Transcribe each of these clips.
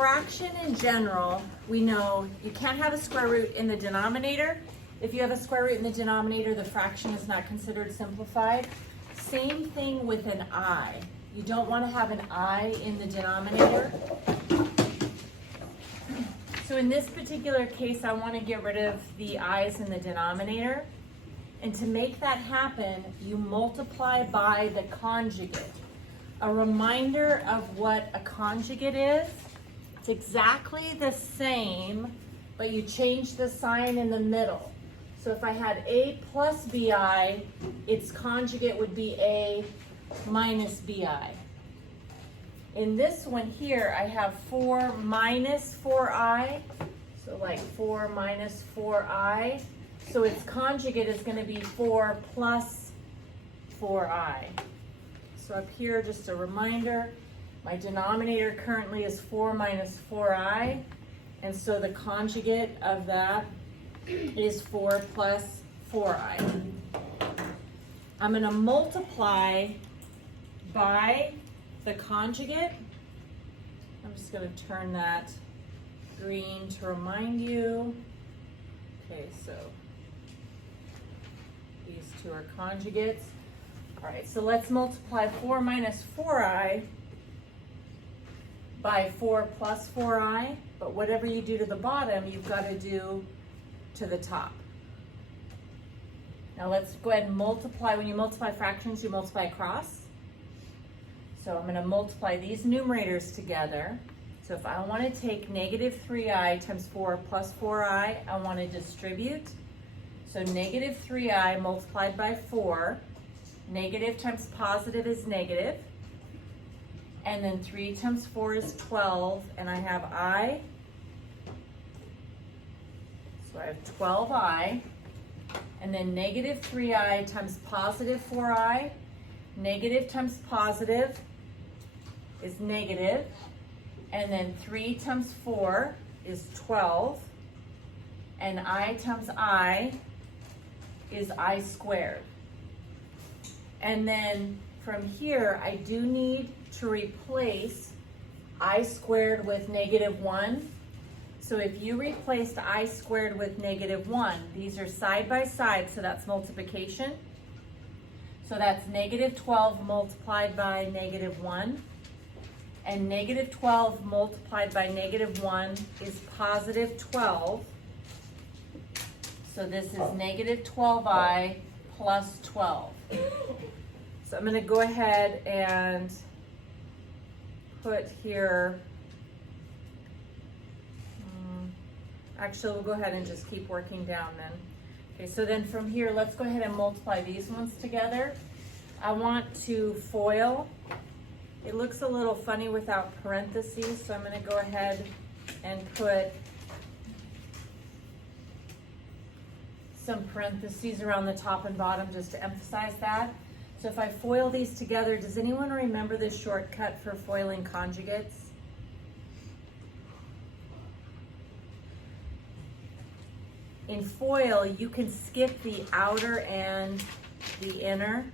fraction in general, we know you can't have a square root in the denominator. If you have a square root in the denominator, the fraction is not considered simplified. Same thing with an I. You don't want to have an I in the denominator. So in this particular case, I want to get rid of the i's in the denominator. And to make that happen, you multiply by the conjugate. A reminder of what a conjugate is, it's exactly the same, but you change the sign in the middle. So if I had a plus bi, its conjugate would be a minus bi. In this one here, I have 4 minus 4i, so like 4 minus 4i. So its conjugate is going to be 4 plus 4i. So up here, just a reminder, my denominator currently is 4 minus 4i, and so the conjugate of that is 4 plus 4i. I'm going to multiply by the conjugate. I'm just going to turn that green to remind you. Okay, so these two are conjugates. All right, so let's multiply 4 minus 4i by 4 plus 4i, but whatever you do to the bottom, you've got to do to the top. Now let's go ahead and multiply. When you multiply fractions, you multiply across. So I'm going to multiply these numerators together. So if I want to take negative 3i times 4 plus 4i, I want to distribute. So negative 3i multiplied by 4, negative times positive is negative. And then 3 times 4 is 12, and I have I. So I have 12i. And then negative 3i times positive 4i, negative times positive is negative, and then 3 times 4 is 12, and I times I is I squared. And then from here, I do need to replace I squared with negative 1. So if you replaced I squared with negative 1, these are side by side, so that's multiplication. So that's negative 12 multiplied by negative 1. And negative 12 multiplied by negative 1 is positive 12. So this is negative 12i plus 12. So I'm going to go ahead and put here, actually we'll go ahead and just keep working down then. Okay, so then from here, let's go ahead and multiply these ones together. I want to FOIL. It looks a little funny without parentheses, so I'm going to go ahead and put some parentheses around the top and bottom just to emphasize that. So if I FOIL these together, does anyone remember this shortcut for foiling conjugates? In FOIL, you can skip the outer and the inner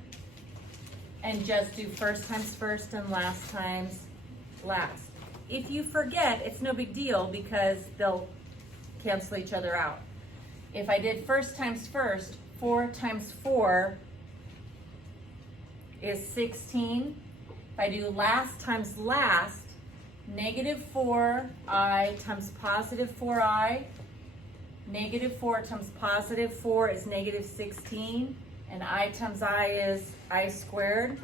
and just do first times first and last times last. If you forget, it's no big deal because they'll cancel each other out. If I did first times first, 4 times 4 is 16. If I do last times last, negative 4i times positive 4i, negative 4 times positive 4 is negative 16, and I times I is I squared.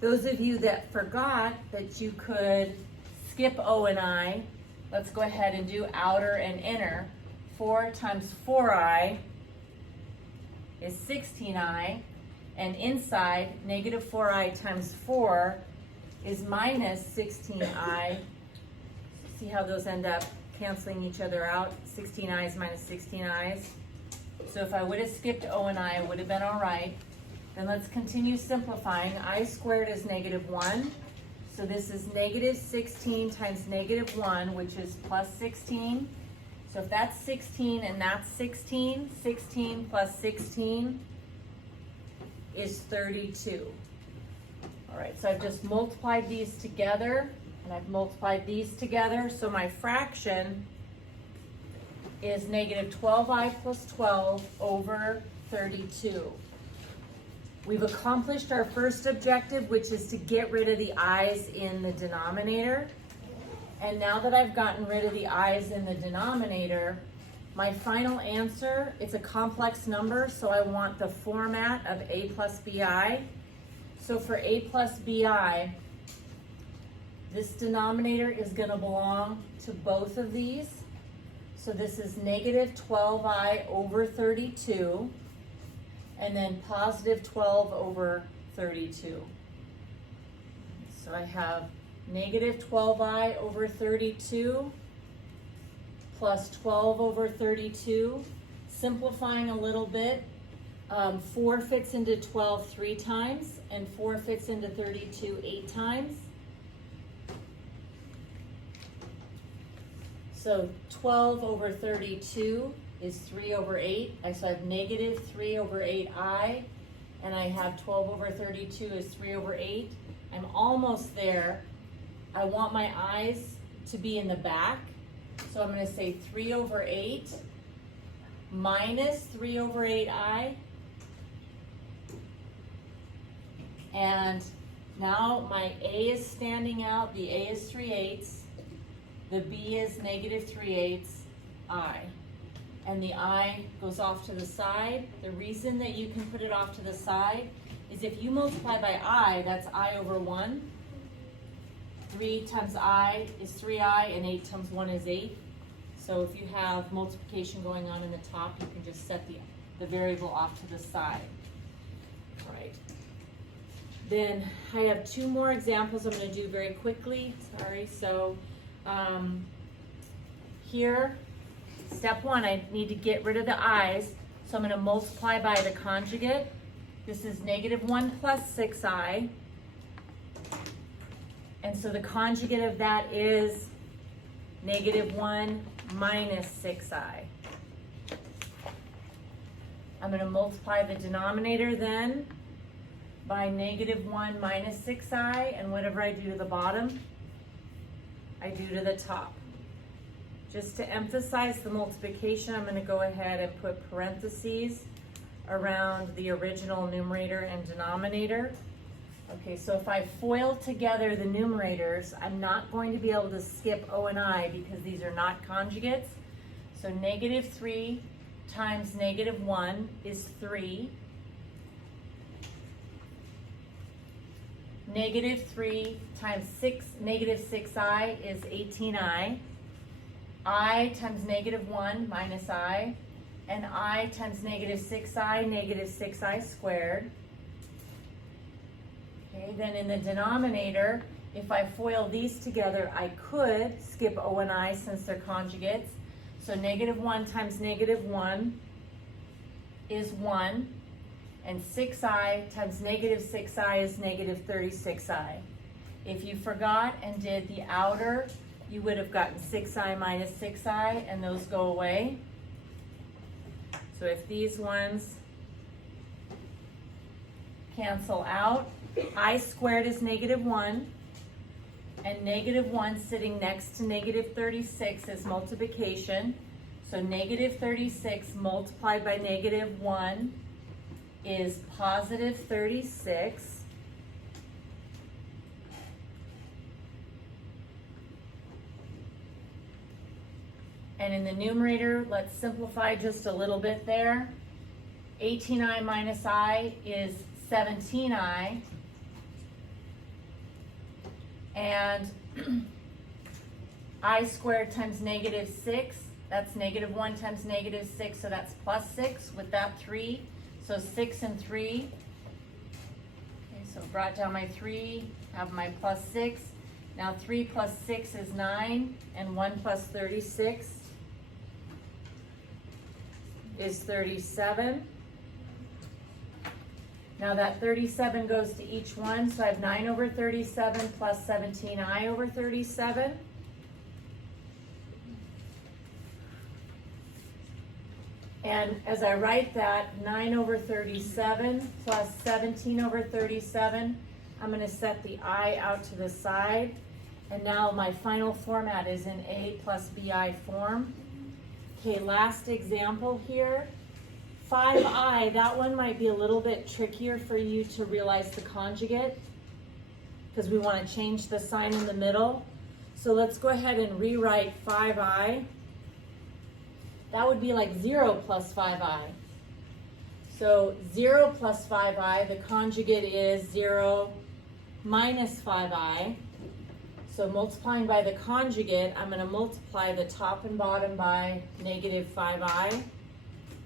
Those of you that forgot that you could skip O and I, let's go ahead and do outer and inner. 4 times 4i is 16i, and inside, negative 4i times 4 is minus 16i. See how those end up canceling each other out? 16i's minus 16i's. So if I would have skipped O and I, it would have been all right. Then let's continue simplifying. I squared is negative 1. So this is negative 16 times negative 1, which is plus 16. So if that's 16 and that's 16, 16 plus 16 is 32. All right, so I've just multiplied these together, and I've multiplied these together, so my fraction is negative 12i plus 12 over 32. We've accomplished our first objective, which is to get rid of the i's in the denominator. And now that I've gotten rid of the i's in the denominator, my final answer, it's a complex number, so I want the format of a plus bi. So for a plus bi, this denominator is going to belong to both of these. So this is negative 12i over 32, and then positive 12 over 32. So I have negative 12i over 32 plus 12 over 32. Simplifying a little bit, 4 fits into 12 3 times, and 4 fits into 32 8 times. So 12 over 32 is 3 over 8. So I have negative 3 over 8i, and I have 12 over 32 is 3 over 8. I'm almost there. I want my i's to be in the back. So I'm going to say 3 over 8 minus 3 over 8i. And now my a is standing out. The a is 3/8. The b is negative 3/8 I. And the I goes off to the side. The reason that you can put it off to the side is if you multiply by I, that's I over 1. 3 times I is 3i, and 8 times 1 is 8. So if you have multiplication going on in the top, you can just set the variable off to the side. All right. Then I have 2 more examples I'm going to do very quickly. Sorry. So here, step 1, I need to get rid of the i's. So I'm going to multiply by the conjugate. This is negative 1 plus 6i. And so the conjugate of that is negative 1 minus 6i. I'm going to multiply the denominator then by negative 1 minus 6i, and whatever I do to the bottom, I do to the top. Just to emphasize the multiplication, I'm going to go ahead and put parentheses around the original numerator and denominator. Okay, so if I FOIL together the numerators, I'm not going to be able to skip O and I because these are not conjugates. So negative 3 times negative 1 is 3. Negative 3 times negative 6i is 18i. I times negative 1 minus I. And I times negative 6i, negative 6i squared. Okay, then in the denominator, if I FOIL these together, I could skip O and I since they're conjugates. So negative 1 times negative 1 is 1. And 6i times negative 6i is negative 36i. If you forgot and did the outer, you would have gotten 6i minus 6i, and those go away. So if these ones cancel out, I squared is negative 1, and negative 1 sitting next to negative 36 is multiplication. So negative 36 multiplied by negative 1 is positive 36. And in the numerator, let's simplify just a little bit there. 18i minus I is 17i. And I squared times negative 6, that's negative 1 times negative 6, so that's plus 6 with that 3. So 6 and 3. Okay, so brought down my 3, have my plus 6. Now 3 plus 6 is 9, and 1 plus 36 is 37. Now that 37 goes to each one, so I have 9 over 37 plus 17i over 37. And as I write that, 9 over 37 plus 17 over 37, I'm gonna set the I out to the side. And now my final format is in A plus BI form. Okay, last example here. 5I, that one might be a little bit trickier for you to realize the conjugate because we want to change the sign in the middle. So let's go ahead and rewrite 5I. That would be like 0 plus 5I. So 0 plus 5I, the conjugate is 0 minus 5I. So multiplying by the conjugate, I'm going to multiply the top and bottom by negative 5I.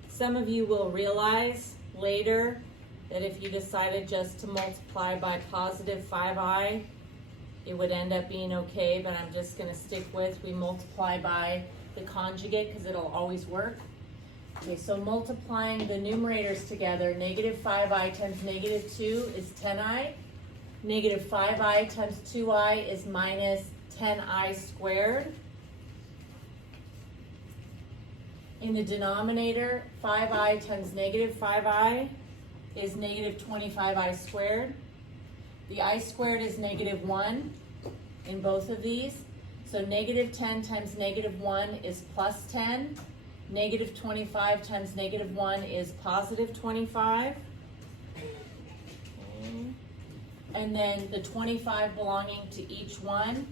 Some of you will realize later that if you decided just to multiply by positive 5I, it would end up being okay, but I'm just going to stick with we multiply by the conjugate because it'll always work. Okay, so multiplying the numerators together, negative 5I times negative 2 is 10I. Negative 5I times 2I is minus 10I squared. In the denominator, 5I times negative 5I is negative 25I squared. The I squared is negative 1 in both of these. So negative 10 times negative 1 is plus 10. Negative 25 times negative 1 is positive 25. And then the 25 belonging to each one.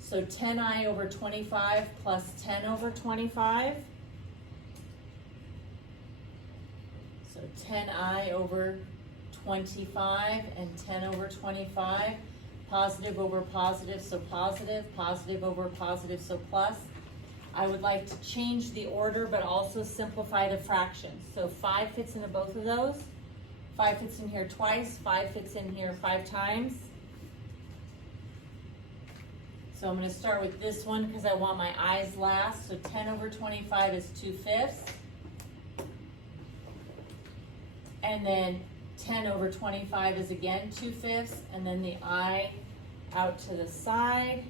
So 10I over 25 plus 10 over 25. So 10I over 25 and 10 over 25. Positive over positive, so positive. Positive over positive, so plus. I would like to change the order, but also simplify the fractions. So 5 fits into both of those. 5 fits in here twice. 5 fits in here 5 times. So I'm going to start with this one because I want my I's last. So 10 over 25 is 2/5. And then 10 over 25 is again 2/5. And then the I out to the side.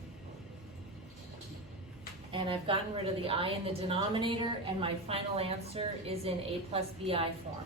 And I've gotten rid of the I in the denominator, and my final answer is in A plus BI form.